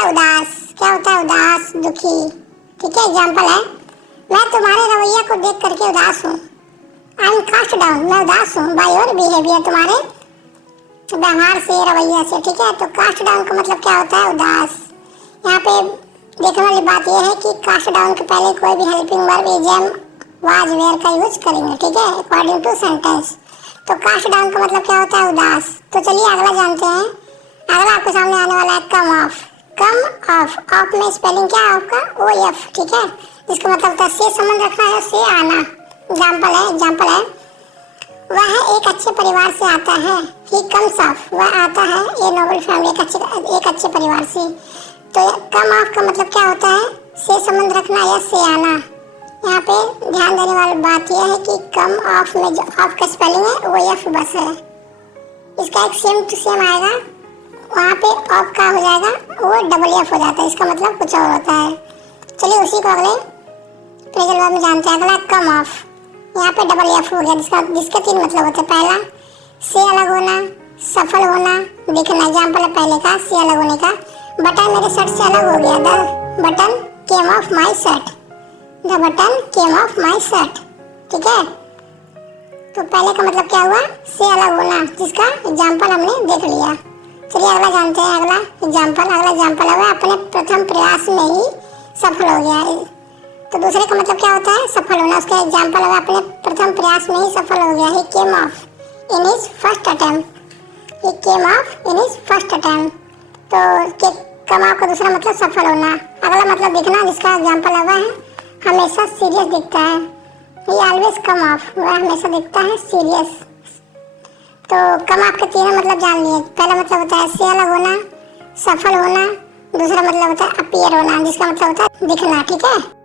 है उदास। क्या होता है? उदास, दुखी। ठीक है, एग्जाम्पल है, मैं तुम्हारे रवैया को देख करके उदास हूँ। आई एम कास्ट डाउन, मैं उदास हूँ बाय योर बिहेवियर, तुम्हारे व्यवहार से, रवैया से। ठीक है, तो कास्ट डाउन का मतलब क्या होता है? उदास। यहाँ पे देखने वाली बात यह है कि कास्ट डाउन के पहले कोई भी helping verb is, am, was, were का यूज करेंगे। ठीक है, अकॉर्डिंग टू सेंटेंस। तो कास्ट डाउन का मतलब क्या होता है? उदास। तो चलिए अगला जानते हैं। अगला आपके सामने आने वाला है come off. Come off, off में स्पेलिंग क्या है आपका? O F. ठीक है, जिसका मतलब होता है से संबंध रखना है, से आना। एग्जाम्पल है, वह एक अच्छे परिवार से आता है। ही कम्स ऑफ, वह आता है ए नोबल फैमिली, एक अच्छे परिवार से। तो कम ऑफ का मतलब क्या होता है? से संबंध रखना या से आना। यहाँ पे ध्यान देने वाली बात यह है कि कम ऑफ में जो ऑफ का स्पेलिंग है वो एफ बस है। इसका एक सेम टू सेम आएगा, वहाँ पे ऑफ का हो जाएगा वो डबल एफ हो जाता है, इसका मतलब कुछ और होता है। चलिए उसी को अगले प्रेजेंट वर्ब में जानते हैं। अगला कम ऑफ, यहाँ पे डबल एफ हो गया, जिसके 3 मतलब होते हैं। पहला से अलग होना, सफल होना, दिखना। एग्जाम्पल है पहले का, से अलग होने का, बटन मेरे शर्ट से अलग हो गया। The button came of my shirt, the button came of my shirt. ठीक है, तो पहले का मतलब क्या हुआ? से अलग होना, जिसका एग्जाम्पल हमने देख लिया। चलिए अगला जानते हैं। अगला एग्जाम्पल है, वह अपने प्रथम प्रयास में ही सफल हो गया। तो दूसरे का मतलब क्या होता है? सफल होना। उसका एग्जाम्पल है, अपने प्रथम प्रयास में ही सफल हो गया। He came off in his first attempt, he came off in his first attempt. तो कम ऑफ का दूसरा मतलब सफल होना। अगला मतलब दिखना, जिसका एग्जाम्पल है, वह हमेशा सीरियस दिखता है। ही ऑलवेज कम ऑफ, वह हमेशा दिखता है सीरियस। तो कम ऑफ के 3 मतलब जान लिए। पहला मतलब होता है से अलग होना, सफल होना। दूसरा मतलब होता है अपीयर होना, जिसका मतलब होता है दिखना। ठीक है।